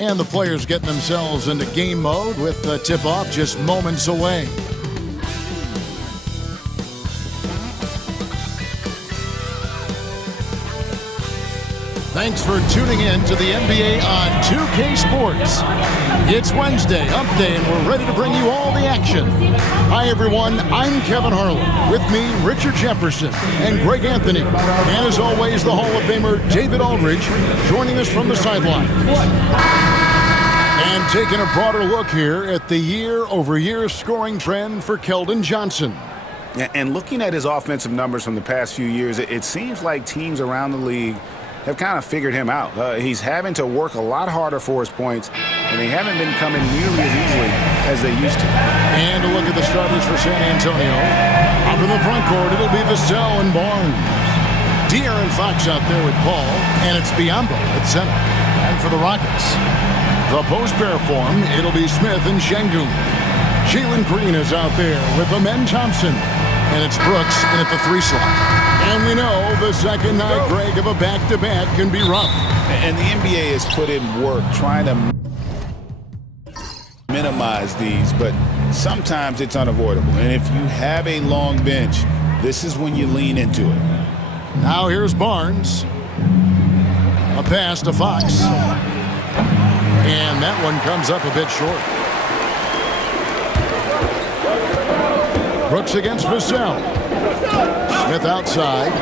And the players getting themselves into game mode with the tip-off just moments away. Thanks for tuning in to the NBA on 2K Sports. It's Wednesday, Hump Day, and we're ready to bring you all the action. Hi, everyone. I'm Kevin Harlan. With me, Richard Jefferson and Greg Anthony. And as always, the Hall of Famer David Aldridge joining us from the sideline. And taking a broader look here at the year-over-year scoring trend for Keldon Johnson. And looking at his offensive numbers from the past few years, it seems like teams around the league have kind of figured him out. He's having to work a lot harder for his points, and they haven't been coming nearly as easily as they used to. And a look at the starters for San Antonio. Up in the front court, it'll be Vassell and Barnes. De'Aaron Fox out there with Paul, and it's Biyombo at center. And for the Rockets, the post-pair form, it'll be Smith and Şengün. Jalen Green is out there with Amen Thompson, and it's Brooks in at the 3 slot. And we know the second night, Greg, of a back-to-back can be rough. And the NBA has put in work trying to minimize these, but sometimes it's unavoidable. And if you have a long bench, this is when you lean into it. Now here's Barnes. A pass to Fox. And that one comes up a bit short. Brooks against Vassell. Smith outside.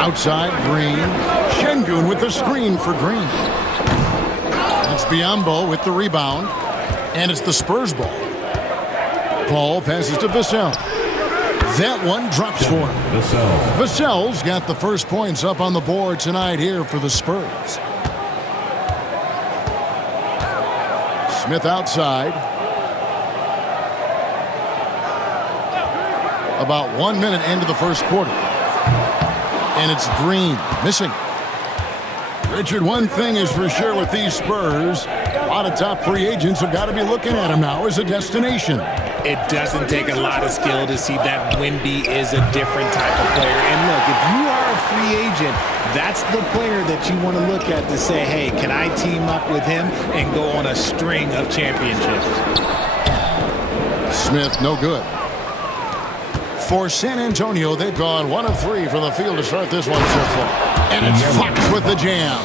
Outside, Green. Şengün with the screen for Green. That's Biyombo with the rebound. And it's the Spurs ball. Paul passes to Vassell. That one drops for him. Vassell's got the first points up on the board tonight here for the Spurs. Smith outside. About 1 minute into the first quarter. And it's Green missing. Richard, one thing is for sure with these Spurs, a lot of top free agents have got to be looking at them now as a destination. It doesn't take a lot of skill to see that Wemby is a different type of player. And look, if you are a free agent, that's the player that you want to look at to say, hey, can I team up with him and go on a string of championships? Smith, no good. For San Antonio, they've gone 1 of 3 from the field to start this one so far. And it's Fox with the jam.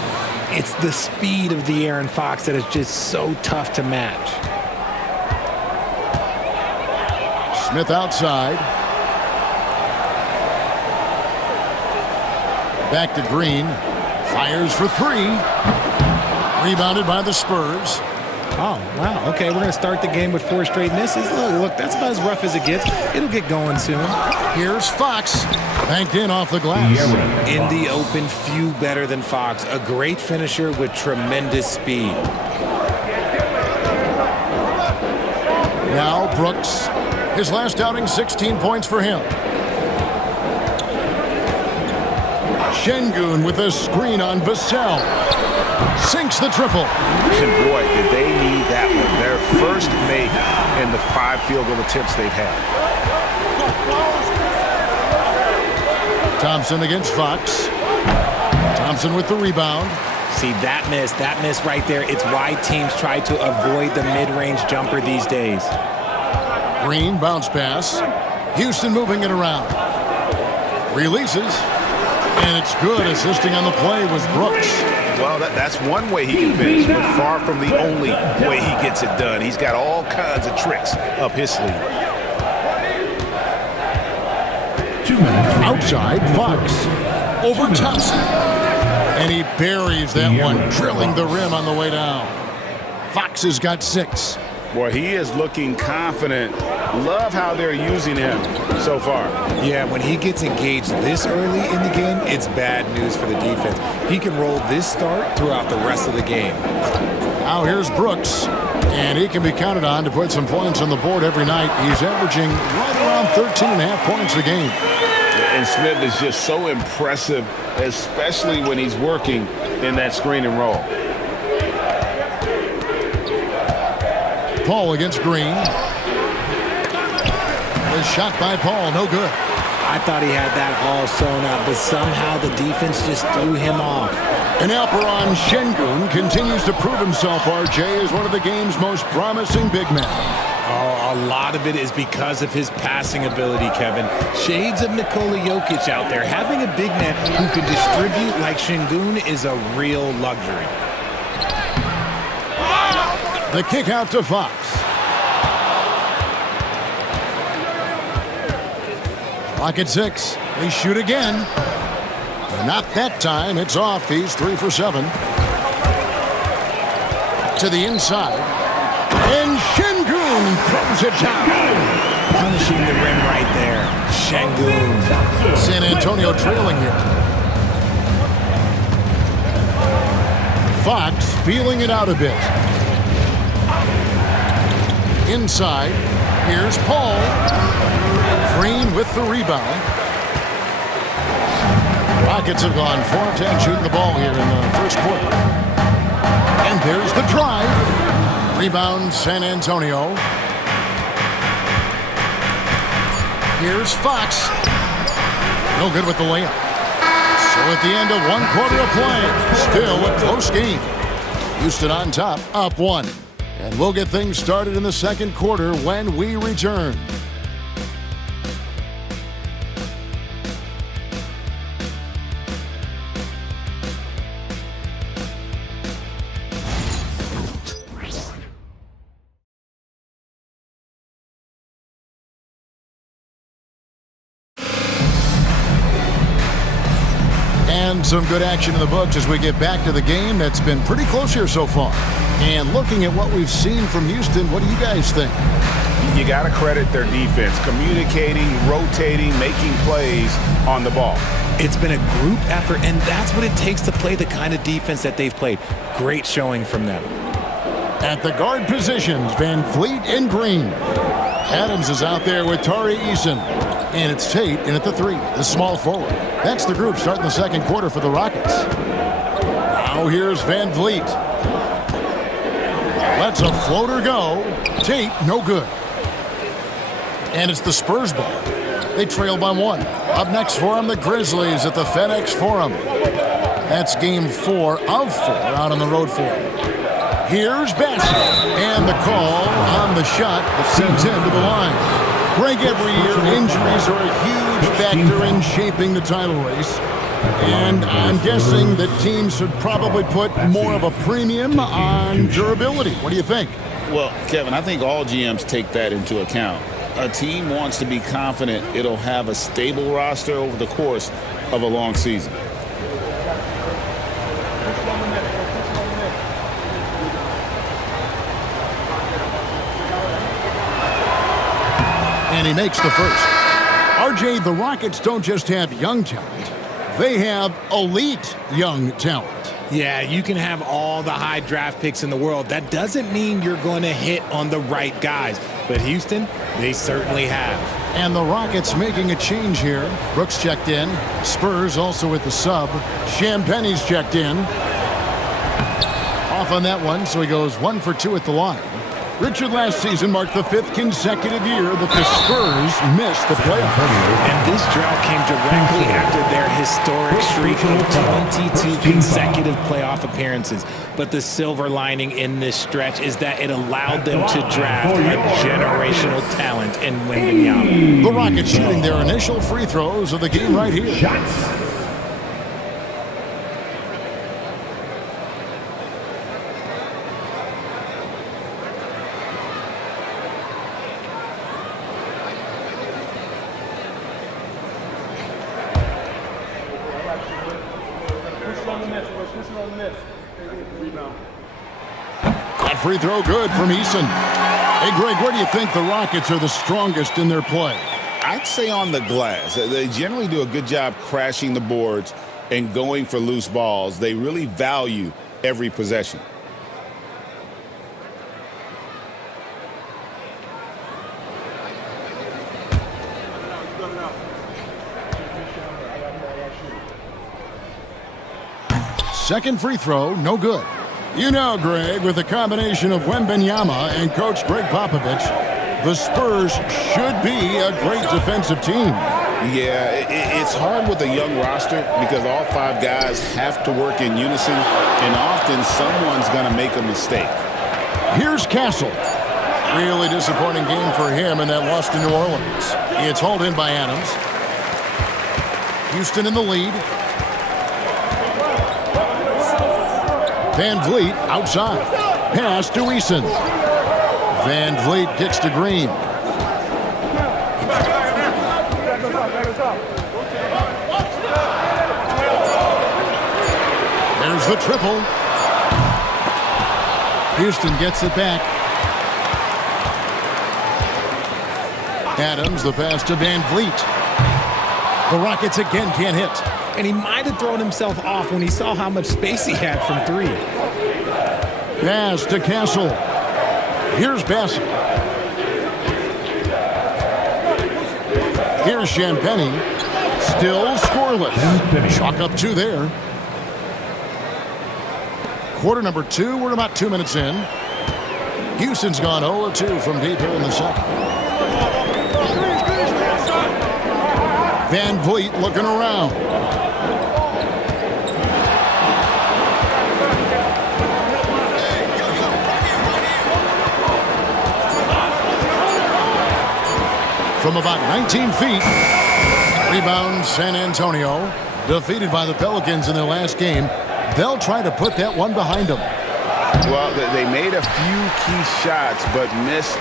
It's the speed of De'Aaron Fox that is just so tough to match. Smith outside. Back to Green. Fires for 3. Rebounded by the Spurs. Oh, wow. Okay, we're going to start the game with 4 straight misses. Look, that's about as rough as it gets. It'll get going soon. Here's Fox. Banked in off the glass. In the open, few better than Fox. A great finisher with tremendous speed. Now Brooks. His last outing, 16 points for him. Şengün with a screen on Vassell. Sinks the triple. And boy, did they need that one. Their first make in the 5 field goal attempts they've had. Thompson against Fox. Thompson with the rebound. See, that miss right there. It's why teams try to avoid the mid-range jumper these days. Green bounce pass. Houston moving it around. Releases. And it's good. Assisting on the play was Brooks. Well, that's one way he can finish, but far from the only way he gets it done. He's got all kinds of tricks up his sleeve. Outside, Fox. Over Thompson. And he buries that one, drilling the rim on the way down. Fox has got 6. Boy, he is looking confident. Love how they're using him so far. Yeah, when he gets engaged this early in the game, it's bad news for the defense. He can roll this start throughout the rest of the game. Now here's Brooks, and he can be counted on to put some points on the board every night. He's averaging right around 13.5 points a game. And Smith is just so impressive, especially when he's working in that screen and roll. Paul against Green. A shot by Paul, no good. I thought he had that all sewn up, but somehow the defense just threw him off. And Alperon Şengün continues to prove himself, RJ, as one of the game's most promising big men. Oh, a lot of it is because of his passing ability, Kevin. Shades of Nikola Jokic out there. Having a big man who can distribute like Şengün is a real luxury. The kick out to Fox. Clock at 6. They shoot again. Not that time. It's off. He's 3 for 7. To the inside. And Şengün throws it down. Punishing the rim right there. Şengün. San Antonio trailing here. Fox feeling it out a bit. Inside. Here's Paul. Green with the rebound. Rockets have gone 4 of 10 shooting the ball here in the first quarter. And there's the drive. Rebound, San Antonio. Here's Fox. No good with the layup. So at the end of 1 quarter of play, still a close game. Houston on top, up 1. And we'll get things started in the second quarter when we return. And some good action in the books as we get back to the game that's been pretty close here so far. And looking at what we've seen from Houston, what do you guys think? You got to credit their defense, communicating, rotating, making plays on the ball. It's been a group effort, and that's what it takes to play the kind of defense that they've played. Great showing from them. At the guard positions, Van Fleet and Green. Adams is out there with Tari Eason. And it's Tate in at the 3, the small forward. That's the group starting the second quarter for the Rockets. Now here's Van Vliet. Lets a floater go. Tate, no good. And it's the Spurs ball. They trail by 1. Up next for them, the Grizzlies at the FedEx Forum. That's game 4 of 4 out on the road for them. Here's Bassett. And the call on the shot that sends him to the line. Greg, every year, injuries are a huge factor in shaping the title race. And I'm guessing that teams should probably put more of a premium on durability. What do you think? Well, Kevin, I think all GMs take that into account. A team wants to be confident it'll have a stable roster over the course of a long season. And he makes the first. RJ, the Rockets don't just have young talent. They have elite young talent. Yeah, you can have all the high draft picks in the world. That doesn't mean you're going to hit on the right guys. But Houston, they certainly have. And the Rockets making a change here. Brooks checked in. Spurs also with the sub. Champagne's checked in. Off on that one, so he goes 1 for 2 at the line. Richard last season marked the 5th consecutive year that the Spurs missed the playoffs. And this drought came directly after their historic streak of 22 consecutive playoff appearances. But the silver lining in this stretch is that it allowed them to draft a generational talent in Wembanyama. The Rockets shooting their initial free throws of the game right here. That free throw good from Eason. Hey, Greg, where do you think the Rockets are the strongest in their play? I'd say on the glass. They generally do a good job crashing the boards and going for loose balls. They really value every possession. Second free throw, no good. You know, Greg, with the combination of Wembanyama and Coach Greg Popovich, the Spurs should be a great defensive team. Yeah, it's hard with a young roster because all 5 guys have to work in unison, and often someone's going to make a mistake. Here's Castle. Really disappointing game for him in that loss to New Orleans. It's hauled in by Adams. Houston in the lead. Van Vliet outside. Pass to Eason. Van Vliet kicks to Green. There's the triple. Houston gets it back. Adams, the pass to Van Vliet. The Rockets again can't hit. And he might have thrown himself off when he saw how much space he had from 3. Pass to Castle. Here's Bassett. Here's Champagny. Still scoreless. Chalk up 2 there. Quarter number 2. We're about 2 minutes in. Houston's gone 0-2 from deep here in the second. Van Vliet looking around. From about 19 feet. Rebound San Antonio. Defeated by the Pelicans in their last game. They'll try to put that one behind them. Well, they made a few key shots, but missed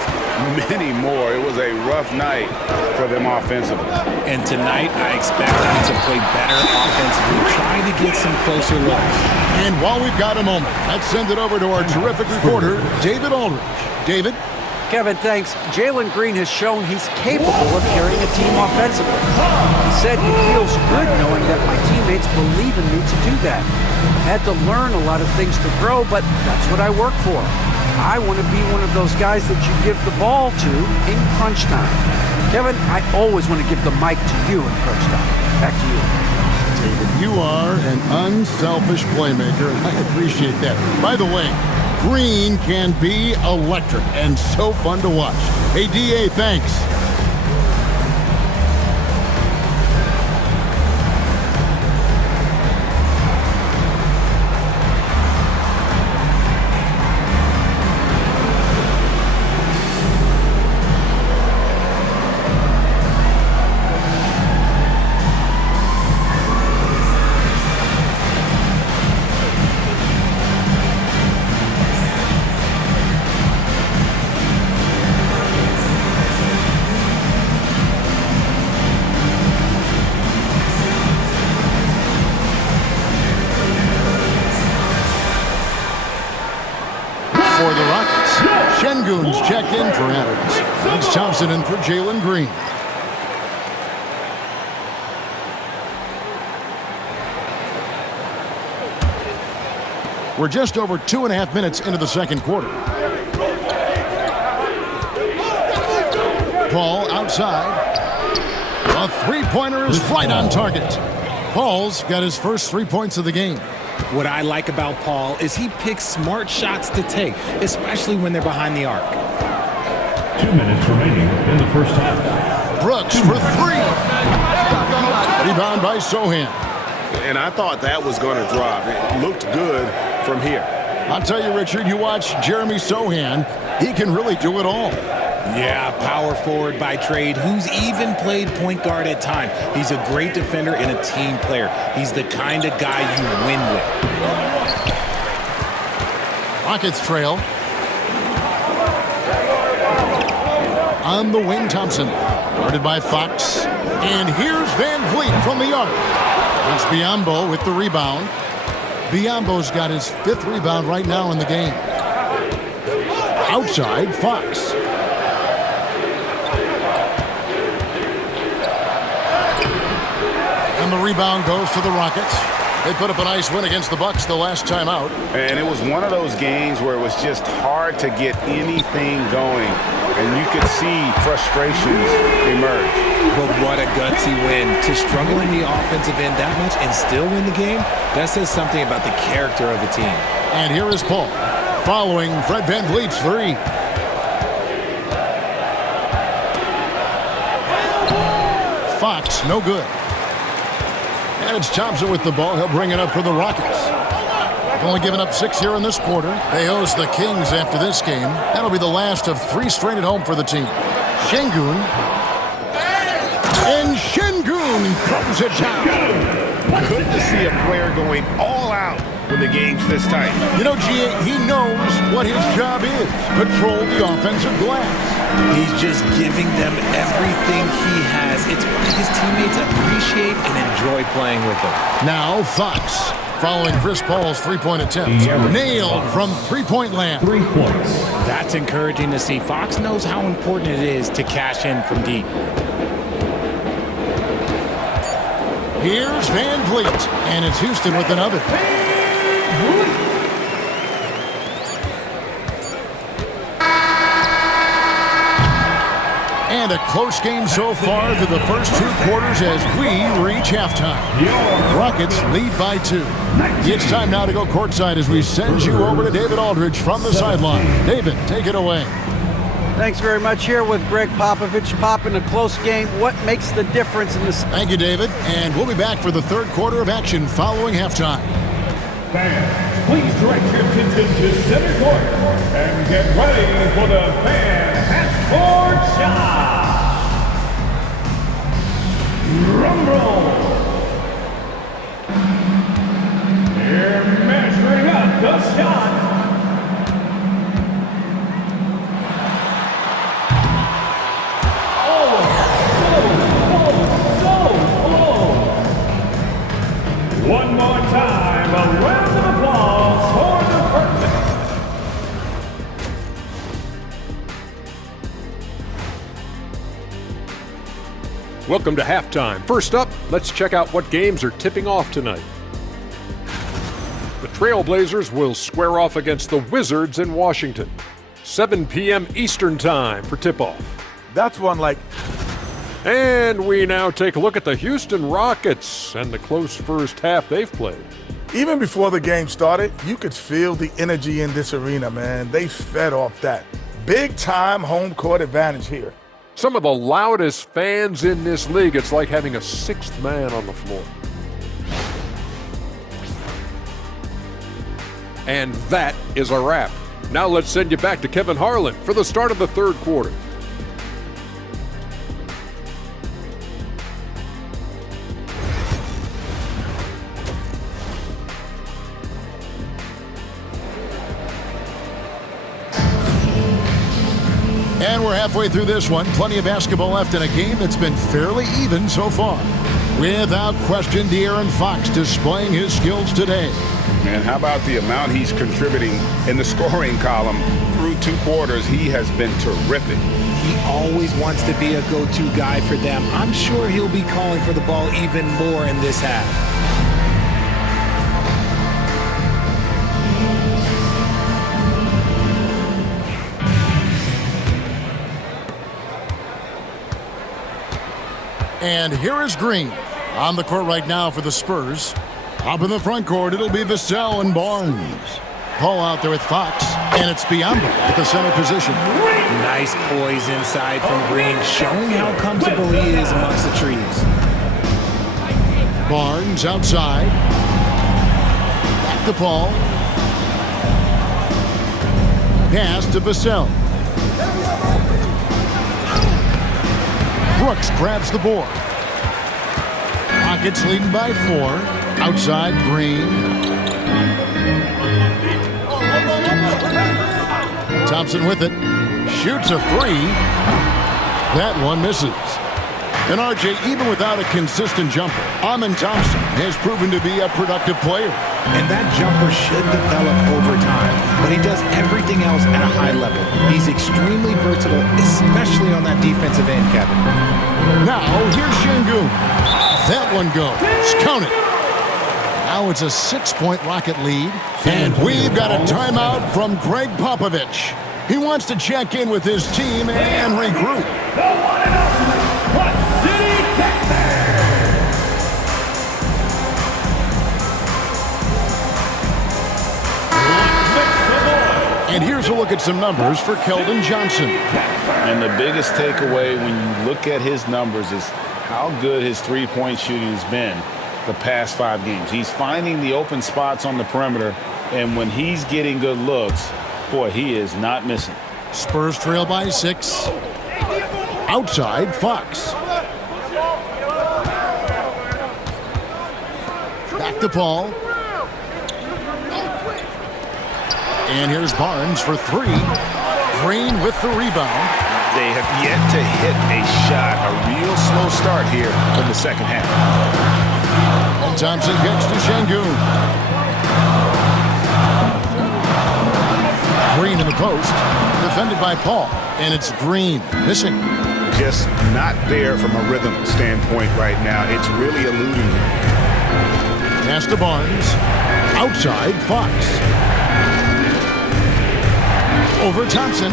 many more. It was a rough night for them offensively. And tonight, I expect them to play better offensively, trying to get some closer looks. And while we've got a moment, let's send it over to our terrific reporter, David Aldridge. David? Kevin, thanks. Jalen Green has shown he's capable of carrying a team offensively. He said he feels good knowing that my teammates believe in me to do that. I had to learn a lot of things to grow, but that's what I work for. I want to be one of those guys that you give the ball to in crunch time. Kevin, I always want to give the mic to you in crunch time. Back to you. David, you are an unselfish playmaker, and I appreciate that. By the way, Green can be electric and so fun to watch. Hey, DA, thanks. For the Rockets, Şengün's check in for Adams. It's Thompson in for Jalen Green. We're just over 2.5 minutes into the second quarter. Paul outside. A three-pointer is right on target. Paul's got his first 3 points of the game. What I like about Paul is he picks smart shots to take, especially when they're behind the arc. 2 minutes remaining in the first half. Brooks for 3. Rebound by Sohan. And I thought that was going to drop. It looked good from here. I'll tell you, Richard, you watch Jeremy Sohan, he can really do it all. Yeah, power forward by trade, who's even played point guard at times. He's a great defender and a team player. He's the kind of guy you win with. Rockets trail. On the wing, Thompson. Guarded by Fox. And here's Van Vliet from the arc. That's Biyombo with the rebound. Biyombo's got his 5th rebound right now in the game. Outside, Fox. And the rebound goes to the Rockets. They put up a nice win against the Bucks the last time out. And it was one of those games where it was just hard to get anything going. And you could see frustrations emerge. But what a gutsy win. To struggle in the offensive end that much and still win the game, that says something about the character of the team. And here is Paul, following Fred VanVleet's 3. Fox Fox, no good. And it's Thompson with the ball. He'll bring it up for the Rockets. Only given up 6 here in this quarter. They host the Kings after this game. That'll be the last of 3 straight at home for the team. Şengün. And Şengün throws it down. Good to see a player going all out when the game's this tight. You know, G.A., he knows what his job is. Control the offensive glass. He's just giving them everything he has. It's what his teammates appreciate and enjoy playing with him. Now Fox, following Chris Paul's three-point attempt. Nailed from three-point land. 3 points. That's encouraging to see. Fox knows how important it is to cash in from deep. Here's Van Vliet, and it's Houston with another. And a close game so far through the first 2 quarters as we reach halftime. Rockets lead by 2. It's time now to go courtside as we send you over to David Aldridge from the sideline. David, take it away. Thanks very much. Here with Greg Popovich. Pop, in a close game, what makes the difference in this? Thank you, David. And we'll be back for the third quarter of action following halftime. Fans, please direct your attention to center court and get ready for the fan half-court shot. Rumble. They're measuring up the shot. One more time, a round of applause for the perfect. Welcome to halftime. First up, let's check out what games are tipping off tonight. The Trailblazers will square off against the Wizards in Washington. 7 p.m. Eastern Time for tip-off. That's one like... And we now take a look at the Houston Rockets and the close first half they've played. Even before the game started, you could feel the energy in this arena, man. They fed off that. Big-time home court advantage here. Some of the loudest fans in this league. It's like having a 6th man on the floor. And that is a wrap. Now let's send you back to Kevin Harlan for the start of the third quarter. And we're halfway through this one. Plenty of basketball left in a game that's been fairly even so far. Without question, De'Aaron Fox displaying his skills today. And how about the amount he's contributing in the scoring column? Through 2 quarters, he has been terrific. He always wants to be a go-to guy for them. I'm sure he'll be calling for the ball even more in this half. And here is Green on the court right now for the Spurs. Up in the front court, it'll be Vassell and Barnes. Paul out there with Fox, and it's Biyombo at the center position. Nice poise inside from Green, showing how comfortable he is amongst the trees. Barnes outside. Back to Paul. Pass to Vassell. Brooks grabs the board. Rockets leading by 4. Outside, Green. Thompson with it. Shoots a 3. That one misses. And RJ, even without a consistent jumper, Amen Thompson has proven to be a productive player. And that jumper should develop over time, but he does everything else at a high level. He's extremely versatile, especially on that defensive end, Kevin. Now, here's Şengün. That one goes. Count it. Now it's a 6-point Rocket lead. And we've got a timeout from Greg Popovich. He wants to check in with his team and regroup. The one and only What City, Texas! And here's a look at some numbers for Keldon Johnson. And the biggest takeaway when you look at his numbers is how good his three-point shooting has been the past 5 games. He's finding the open spots on the perimeter, and when he's getting good looks, boy, he is not missing. Spurs trail by 6. Outside, Fox. Back to Paul. And here's Barnes for 3. Green with the rebound. They have yet to hit a shot, a real slow start here in the second half. And Thompson gets to Şengün. Green in the post, defended by Paul, and it's Green missing. Just not there from a rhythm standpoint right now. It's really eluding him. Pass to Barnes. Outside, Fox. Over Thompson.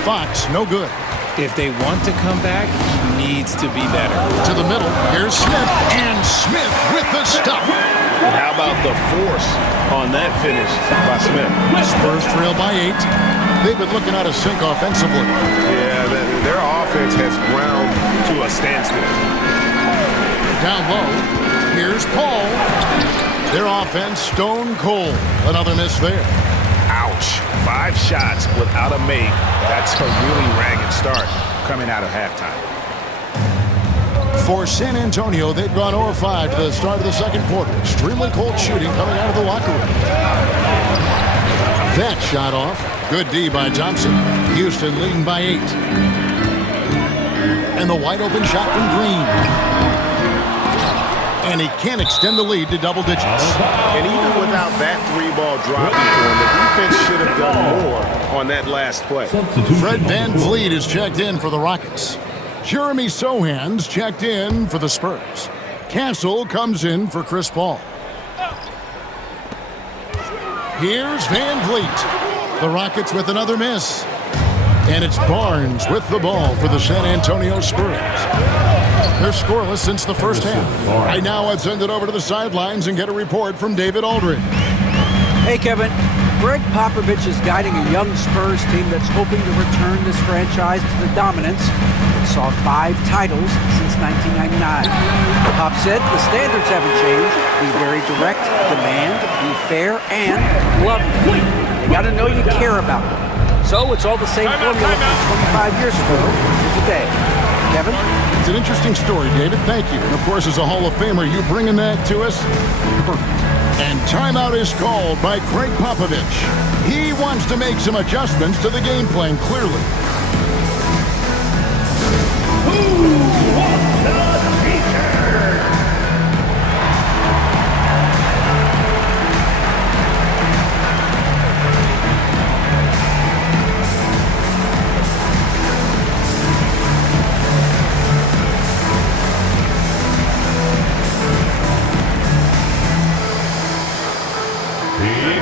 Fox, no good. If they want to come back, he needs to be better. To the middle, here's Smith, and Smith with the stuff. And how about the force on that finish by Smith? Spurs trail by 8. They've been looking out of sync offensively. Yeah, their offense has ground to a standstill. Down low, here's Paul. Their offense stone cold. Another miss there. Ouch. 5 shots without a make. That's a really ragged start coming out of halftime. For San Antonio, they've gone 0-5 to the start of the second quarter. Extremely cold shooting coming out of the locker room. That shot off. Good D by Thompson. Houston leading by 8. And the wide open shot from Green. And he can't extend the lead to double digits. And even without that 3-ball dropping for him, the defense should have done more on that last play. Fred VanVleet is checked in for the Rockets. Jeremy Sohan's checked in for the Spurs. Castle comes in for Chris Paul. Here's VanVleet. The Rockets with another miss. And it's Barnes with the ball for the San Antonio Spurs. They're scoreless since the first half. Right now, I'd send it over to the sidelines and get a report from David Aldridge. Hey, Kevin. Greg Popovich is guiding a young Spurs team that's hoping to return this franchise to the dominance that saw 5 titles since 1999. Pop said the standards haven't changed. Be very direct, demand, be fair, and love them. You got to know you care about them. So it's all the same formula from 25 years ago to today. Kevin? It's an interesting story, David. Thank you. And, of course, as a Hall of Famer, you bringing that to us? Perfect. And timeout is called by Greg Popovich. He wants to make some adjustments to the game plan, clearly. Who wants the t-shirt?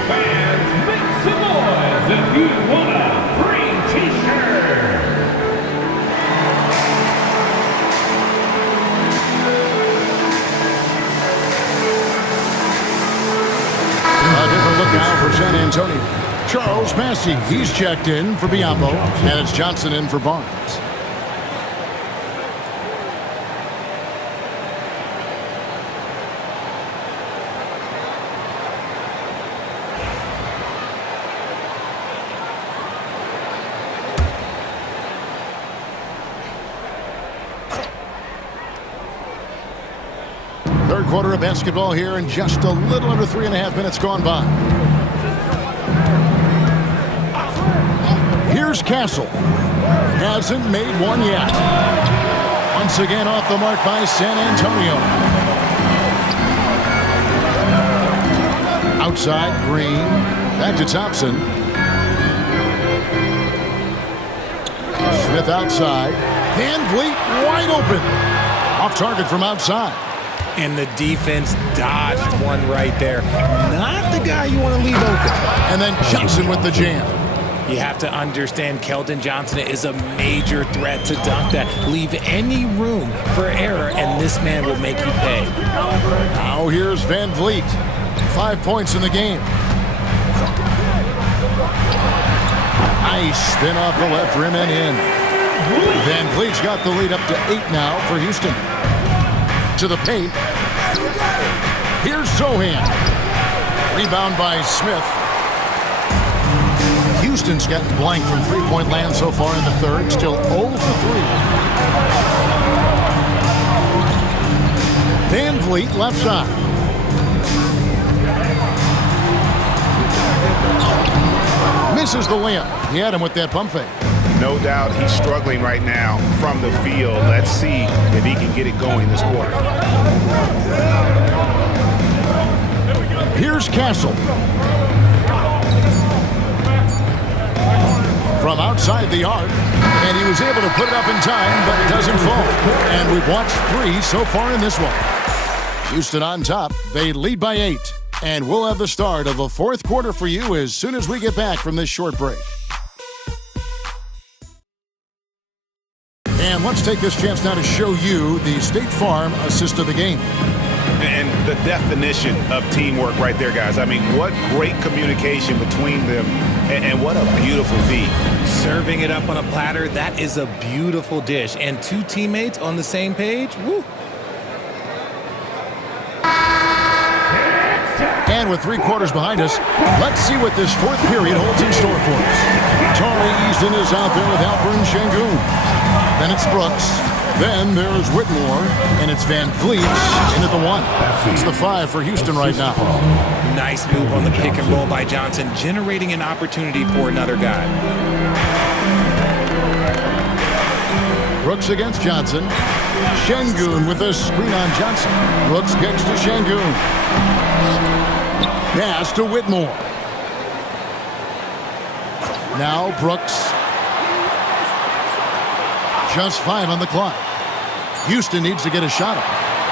Fans, make some noise if you want a free t-shirt. A different look now for San Antonio. Charles Massey, he's checked in for Biyombo, and it's Johnson in for Barnes. Third quarter of basketball here, and just a little under 3.5 minutes gone by. Here's Castle. Hasn't made one yet. Once again off the mark by San Antonio. Outside, Green. Back to Thompson. Smith outside. VanVleet wide open. Off target from outside. And the defense dodged one right there. Not the guy you want to leave open. And then Johnson with the jam. You have to understand Keldon Johnson is a major threat to dunk that. Leave any room for error, and this man will make you pay. Now here's VanVleet. 5 points in the game. Nice spin off the left rim and in. Van Vliet's got the lead up to 8 now for Houston. To the paint. Here's Sohan. Rebound by Smith. Houston's gotten blank from three-point land so far in the third. Still 0 for 3. Van Vliet left side. Misses the layup. He had him with that pump fake. No doubt he's struggling right now from the field. Let's see if he can get it going this quarter. Here's Castle. From outside the arc, and he was able to put it up in time, but it doesn't fall. And we've watched 3 so far in this one. Houston on top. They lead by 8. And we'll have the start of the fourth quarter for you as soon as we get back from this short break. And let's take this chance now to show you the State Farm assist of the game. And the definition of teamwork right there, guys. I mean, what great communication between them, and what a beautiful feed. Serving it up on a platter, that is a beautiful dish. And 2 teammates on the same page, woo. And with 3 quarters behind us, let's see what this fourth period holds in store for us. Tari Easton is out there with Alpern Şengün. Then it's Brooks. Then there's Whitmore. And it's Van Vliet in at the 1. It's the 5 for Houston right now. Nice move on the pick and roll by Johnson, generating an opportunity for another guy. Brooks against Johnson. Şengün with a screen on Johnson. Brooks kicks to Şengün. Pass to Whitmore. Now Brooks. Just 5 on the clock. Houston needs to get a shot up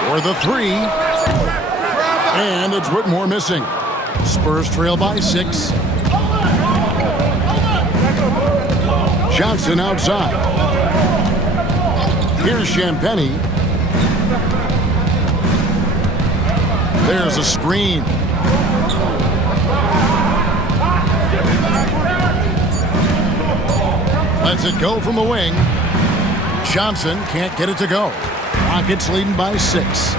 for the 3. And it's Whitmore missing. Spurs trail by 6. Johnson outside. Here's Champagnie. There's a screen. Lets it go from the wing. Johnson can't get it to go. Rockets leading by 6.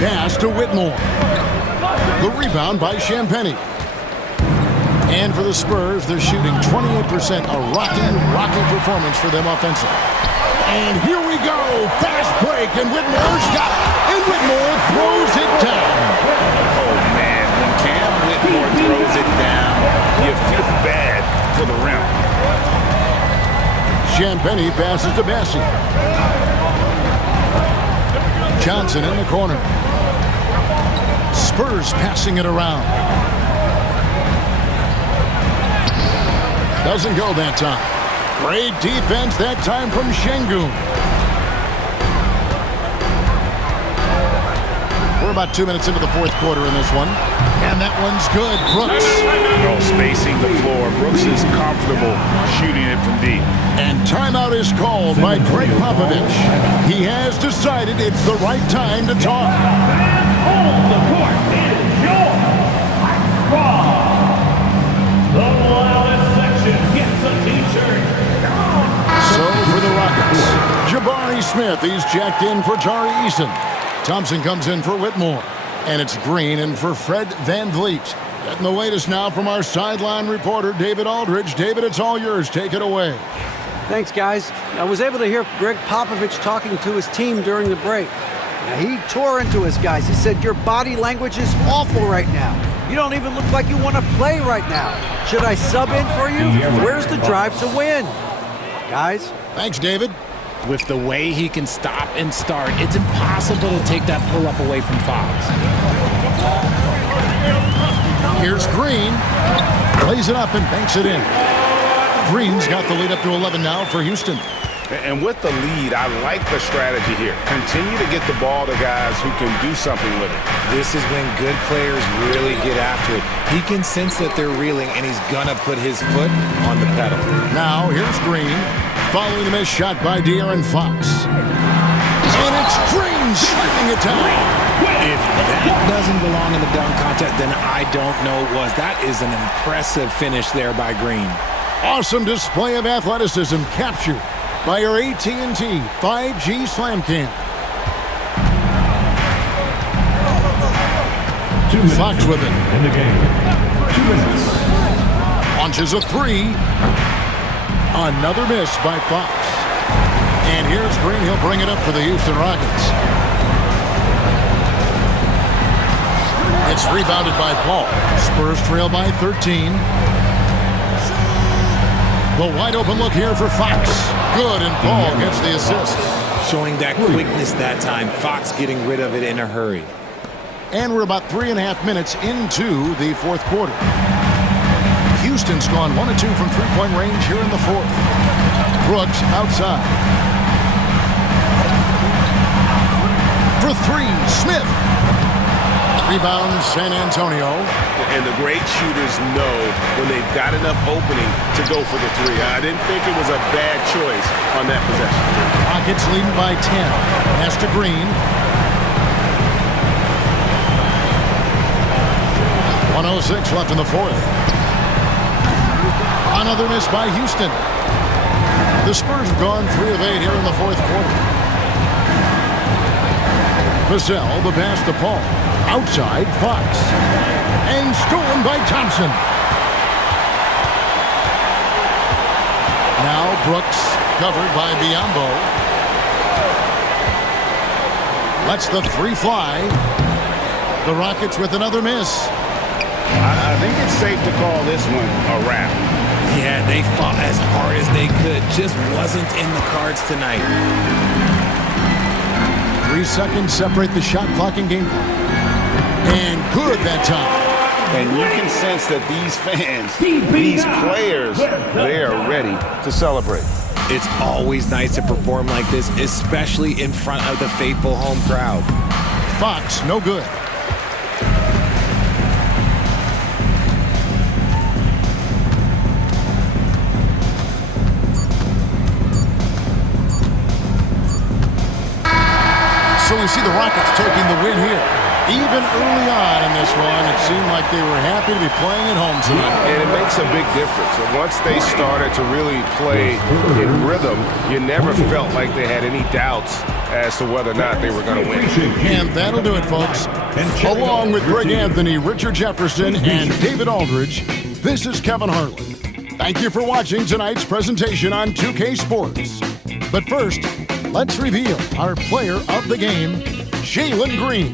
Pass to Whitmore. The rebound by Champagnie. And for the Spurs, they're shooting 28%. A rocky performance for them offensively. And here we go. Fast break, and Whitmore's got it. And Whitmore throws it down. Oh, man. When Cam Whitmore throws it down, you feel bad for the rim. Champagnie passes to Bessie. Johnson in the corner. Spurs passing it around. Doesn't go that time. Great defense that time from Şengün. We're about 2 minutes into the fourth quarter in this one. And that one's good. Brooks. No, spacing the floor. Brooks is comfortable shooting it from deep. And timeout is called by Greg Popovich. He has decided it's the right time to talk. On the court is your squad. The loudest section gets a t-shirt. So for the Rockets, Jabari Smith, he's checked in for Tari Easton. Thompson comes in for Whitmore. And it's Green in for Fred Van Vliet. Getting the latest now from our sideline reporter, David Aldridge. David, it's all yours. Take it away. Thanks, guys. I was able to hear Greg Popovich talking to his team during the break. Now, he tore into his guys. He said, your body language is awful right now. You don't even look like you want to play right now. Should I sub in for you? Where's the drive to win? Guys? Thanks, David. With the way he can stop and start, it's impossible to take that pull-up away from fouls. Here's Green. Plays it up and banks it in. Green's got the lead up to 11 now for Houston. And with the lead, I like the strategy here. Continue to get the ball to guys who can do something with it. This is when good players really get after it. He can sense that they're reeling, and he's going to put his foot on the pedal. Now, here's Green. Following the missed shot by De'Aaron Fox. And it's Green striking it down. If that doesn't belong in the dunk contest, then I don't know what was. That is an impressive finish there by Green. Awesome display of athleticism captured by our AT&T 5G Slam Cam. Fox with it. In the game. 2 minutes. Launches a three. Another miss by Fox. And here's Green. He'll bring it up for the Houston Rockets. It's rebounded by Paul. Spurs trail by 13. The wide open look here for Fox. Good, and Paul gets the assist. Showing that quickness that time. Fox getting rid of it in a hurry. And we're about 3.5 minutes into the fourth quarter. Houston's gone 1 of 2 from three-point range here in the fourth. Brooks outside. For three, Smith. Rebound, San Antonio. And the great shooters know when they've got enough opening to go for the three. I didn't think it was a bad choice on that possession. Rockets leading by 10. Pass to Green. 1:06 left in the fourth. Another miss by Houston. The Spurs have gone 3 of 8 here in the fourth quarter. Vassell, the pass to Paul. Outside, Fox. And stolen by Thompson. Now Brooks covered by Biyombo. Lets the three fly. The Rockets with another miss. I think it's safe to call this one a wrap. Yeah, they fought as hard as they could. Just wasn't in the cards tonight. 3 seconds separate the shot clock and game clock. And good that time. And you can sense that these fans, these players, they are ready to celebrate. It's always nice to perform like this, especially in front of the faithful home crowd. Fox, no good. So we see the Rockets taking the win here. Even early on in this one, it seemed like they were happy to be playing at home tonight. And it makes a big difference. And once they started to really play in rhythm, you never felt like they had any doubts as to whether or not they were going to win. And that'll do it, folks. Along with Greg Anthony, Richard Jefferson, and David Aldridge, this is Kevin Harlan. Thank you for watching tonight's presentation on 2K Sports. But first, let's reveal our player of the game, Jalen Green.